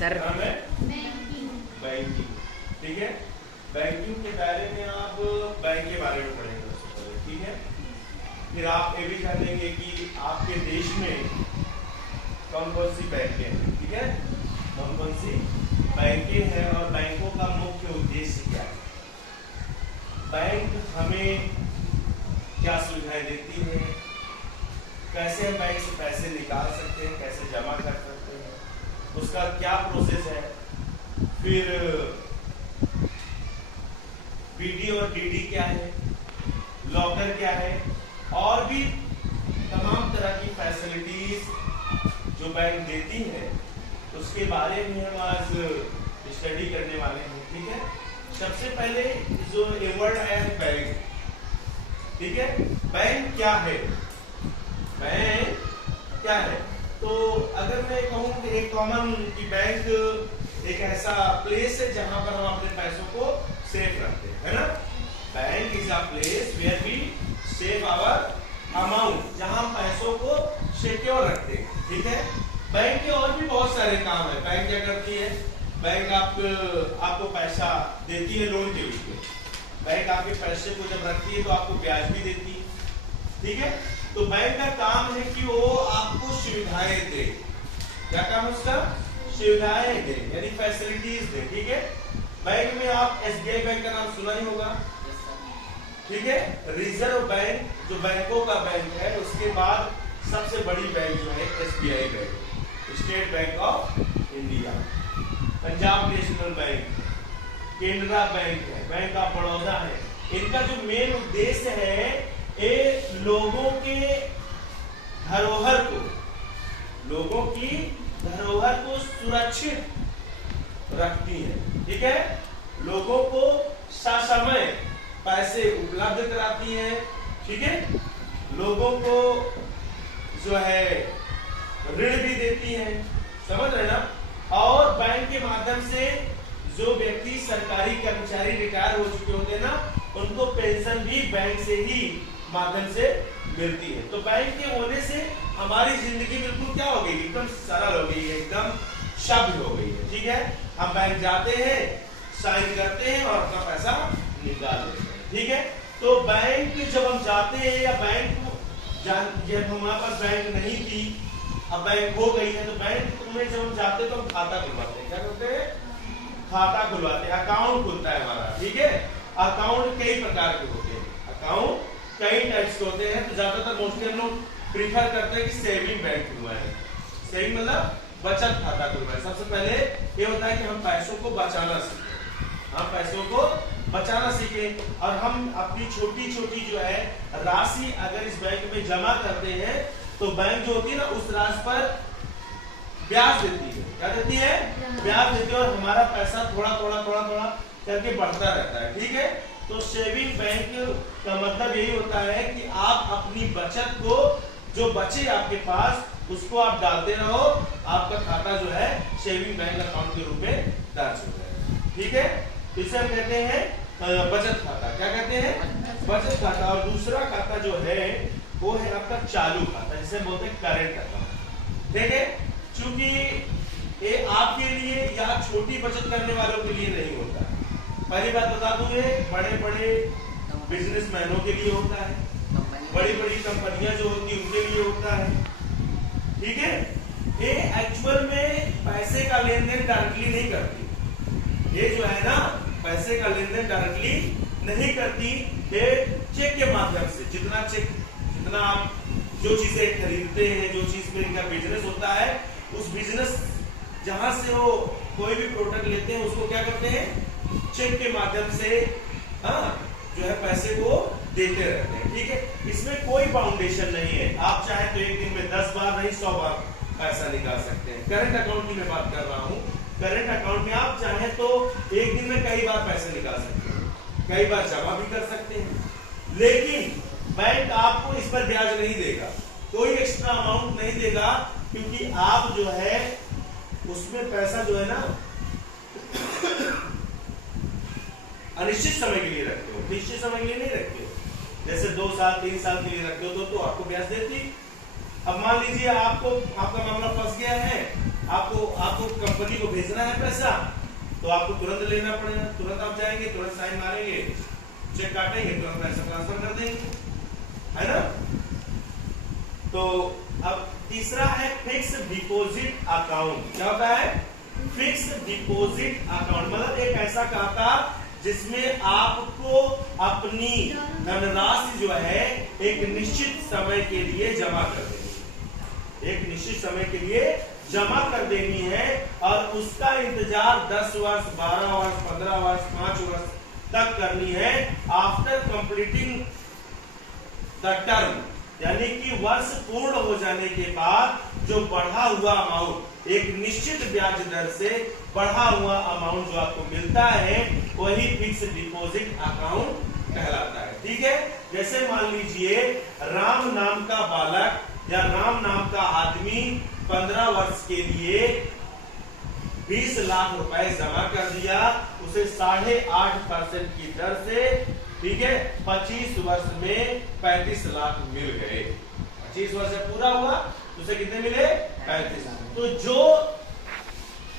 Sir नाम है banking. ठीक है, बैंकिंग के दायरे में आप बैंक के बारे में पढ़ेंगे सबसे पहले। ठीक है, फिर आप ये भी जानेंगे कि आपके देश में कौन कौन सी बैंकें हैं। ठीक है, कौन कौन सी बैंकें हैं और बैंकों का मुख्य उद्देश्य क्या है, बैंक हमें क्या सुविधाएं देती है, कैसे हम बैंक से पैसे निकाल सकते हैं, कैसे जमा कर सकते हैं, उसका क्या प्रोसेस है, फिर बीडी और डीडी क्या है, लॉकर क्या है, और भी तमाम तरह की फैसिलिटीज जो बैंक देती है उसके बारे में हम आज स्टडी करने वाले हैं। ठीक है, सबसे पहले जो ये वर्ड आया है बैंक। ठीक है, बैंक क्या है, बैंक क्या है, तो अगर मैं कहूँ कि एक कॉमन की बैंक एक ऐसा प्लेस है जहां पर हम अपने पैसों को सेफ रखते हैं, है ना। Bank is a place where we save our amount, जहां हम पैसों को सिक्योर रखते हैं। ठीक है, बैंक के और भी बहुत सारे काम है। बैंक क्या करती है, बैंक आपको पैसा देती है लोन के रूप में। बैंक आपके पैसे को जब रखती है तो आपको ब्याज भी देती है। ठीक है, तो बैंक का काम है कि वो आपको सुविधाएं दे। क्या काम है उसका, सुविधाएं दे, यानी फैसिलिटीज दे। ठीक है, बैंक में आप एसबीआई बैंक का नाम सुना ही होगा। ठीक है, रिजर्व बैंक जो बैंकों का बैंक है, उसके बाद सबसे बड़ी बैंक जो है SBI bank, state bank of India, Punjab national bank, Canara bank है, बैंक ऑफ बड़ौदा है। इनका जो मेन उद्देश्य है ये लोगों के धरोहर को, लोगों की धरोहर को सुरक्षित रखती है। ठीक है, लोगों को ससमय पैसे उपलब्ध कराती है। ठीक है, लोगों को जो है ऋण भी देती है, समझ रहे ना। और बैंक के माध्यम से जो व्यक्ति सरकारी कर्मचारी रिटायर हो चुके होते हैं ना, उनको पेंशन भी बैंक से ही माध्यम से मिलती है। तो बैंक के होने से हमारी जिंदगी बिल्कुल क्या हो गई, एकदम सरल हो गई है, एकदम शब्द हो गई है। ठीक है, हम बैंक जाते हैं, साइन करते हैं और अपना पैसा निकाल लेते हैं। ठीक है, तो बैंक जब हम जाते हैं या बैंक जब हमारे पास बैंक नहीं थी, अब बैंक हो गई है, तो बैंक में जब हम जाते हैं तो हम खाता खुलवाते हैं। क्या करते हैं, खाता खुलवाते हैं, अकाउंट खुलता है हमारा। ठीक है, अकाउंट कई प्रकार के होते हैं, अकाउंट कई टाइप्स के होते हैं। तो ज्यादातर मोस्टली हम लोग प्रीफर करते हैं कि सेविंग बैंक खुलवाएं। सेविंग मतलब बचत खाता खुलवाएं। सबसे पहले ये होता है कि हम पैसों को बचाना सीखें, हम पैसों को बचाना सीखें, और हम अपनी छोटी छोटी जो है राशि अगर इस बैंक में जमा करते हैं तो बैंक जो होती है ना उस राशि पर ब्याज देती है। क्या देती है, ब्याज देती है, और हमारा पैसा थोड़ा थोड़ा थोड़ा थोड़ा करके बढ़ता रहता है। ठीक है, तो सेविंग बैंक का मतलब यही होता है कि आप अपनी बचत को जो बचे आपके पास उसको आप डालते रहो, आपका खाता जो है सेविंग बैंक अकाउंट के रूप में दर्ज हो जाएगा। ठीक है, इसे हम कहते हैं बचत खाता। क्या कहते हैं, बचत खाता। और दूसरा खाता जो है वो है आपका चालू खाता, जिसे बोलते हैं करंट अकाउंट। ठीक है, क्योंकि ये आपके लिए या छोटी बचत करने वालों के लिए नहीं होता। पहली बात बता दूं, ये बड़े बड़े बिजनेसमैनों के लिए होता है, बड़ी बड़ी कंपनियां जो होती है उनके लिए होता है। ठीक है, ये एक्चुअल में पैसे का लेन देन डायरेक्टली नहीं करती। ये जो है ना पैसे का लेन देन डायरेक्टली नहीं करती, ये चेक के माध्यम से, जितना आप जो चीजें खरीदते हैं, जो चीज में इनका बिजनेस होता है, उस बिजनेस जहां से वो कोई भी प्रोडक्ट लेते हैं उसको क्या करते हैं, चेक के माध्यम से जो है पैसे को देते रहते हैं। ठीक है, इसमें कोई फाउंडेशन नहीं है। आप चाहे तो एक दिन में 10 बार नहीं 100 बार पैसा निकाल सकते हैं। करंट अकाउंट की मैं बात कर रहा हूँ। करंट अकाउंट में आप चाहे तो एक दिन में कई बार पैसे निकाल सकते हैं, कई बार जमा भी कर सकते हैं, लेकिन बैंक आपको इस पर ब्याज नहीं देगा, कोई एक्स्ट्रा अमाउंट नहीं देगा, क्योंकि आप जो है उसमें पैसा जो है ना अनिश्चित समय के लिए रखते हो, निश्चित समय के लिए नहीं रखते हो। जैसे 2 साल 3 साल के लिए रखते हो तो आपको ब्याज देती। अब मान लीजिए आपका मामला फंस गया है, आपको कंपनी को भेजना है पैसा, तो आपको तुरंत लेना पड़ेगा, तुरंत आप जाएंगे, तुरंत साइन मारेंगे, चेक काटेंगे, तुरंत पैसा ट्रांसफर कर देंगे, है ना। तो अब तीसरा है फिक्स डिपॉजिट अकाउंट। क्या होता है? फिक्स डिपॉजिट अकाउंट मतलब एक ऐसा खाता जिसमें आपको अपनी धनराशि जो है एक निश्चित समय के लिए जमा कर देनी है, एक निश्चित समय के लिए जमा कर देनी है और उसका इंतजार 10 वर्ष, 12 वर्ष, 15 वर्ष, 5 वर्ष तक करनी है। आफ्टर कंप्लीटिंग द टर्म, यानी कि वर्ष पूर्ण हो जाने के बाद जो बढ़ा हुआ अमाउंट, एक निश्चित ब्याज दर से बढ़ा हुआ अमाउंट जो आपको मिलता है वही फिक्स डिपॉजिट अकाउंट कहलाता है। ठीक है, जैसे मान लीजिए राम नाम का बालक या राम नाम का आदमी 15 वर्ष के लिए 20 लाख रुपए जमा कर दिया, उसे 8.5% की दर से, ठीक है, 25 वर्ष में 35 लाख मिल गए। 25 वर्ष पूरा हुआ तो उसे कितने मिले? 35 लाख। तो जो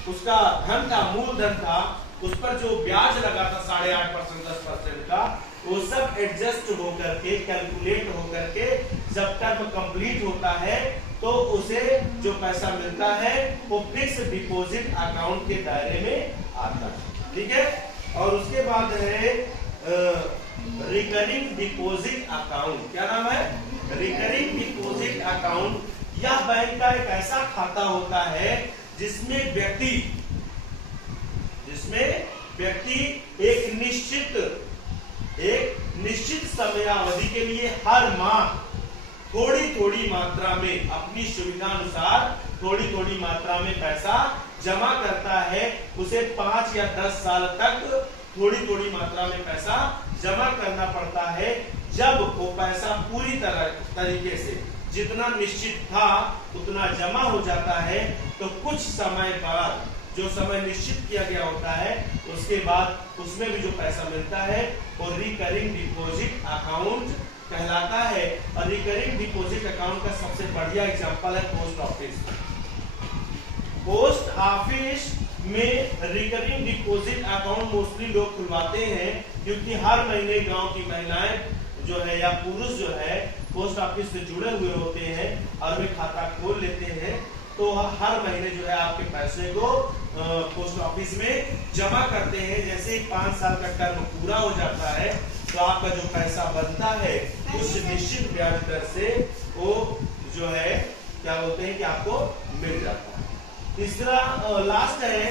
उसका धन था, मूल धन था, उस पर जो ब्याज लगा था 8.5%, 10% का, वो सब एडजस्ट होकर के, कैलकुलेट होकर के जब टर्म कंप्लीट होता है तो उसे जो पैसा मिलता है वो फिक्स डिपॉजिट अकाउंट के दायरे में आता है। ठीक है, और उसके बाद है रिकरिंग डिपॉजिट अकाउंट। क्या नाम है? Recurring deposit account. यह बैंक का एक ऐसा खाता होता है जिसमें व्यक्ति एक निश्चित समयावधि के लिए हर माह थोड़ी मात्रा में, अपनी सुविधा अनुसार थोड़ी मात्रा में पैसा जमा करता है। उसे 5 या 10 साल तक थोड़ी मात्रा में पैसा जमा करना पड़ता है। जब वो पैसा पूरी तरीके से जितना निश्चित था उतना जमा हो जाता है तो कुछ समय बाद, जो समय निश्चित किया गया होता है, उसके बाद उसमें भी जो पैसा मिलता है वो रिकरिंग डिपॉजिट अकाउंट कहलाता है। और रिकरिंग डिपॉजिट अकाउंट का सबसे बढ़िया एग्जांपल है पोस्ट ऑफिस। पोस्ट ऑफिस में रिकरिंग डिपॉजिट अकाउंट मोस्टली लोग खुलवाते हैं क्योंकि हर महीने गांव की महिलाएं जो है या पुरुष जो है पोस्ट ऑफिस से जुड़े हुए होते हैं और वे खाता खोल लेते हैं, तो हर महीने जो है आपके पैसे को पोस्ट ऑफिस में जमा करते हैं। जैसे ही 5 साल का टर्म पूरा हो जाता है तो आपका जो पैसा बनता है उस निश्चित ब्याज दर से वो जो है क्या बोलते हैं कि आपको मिल जाता है। तीसरा लास्ट है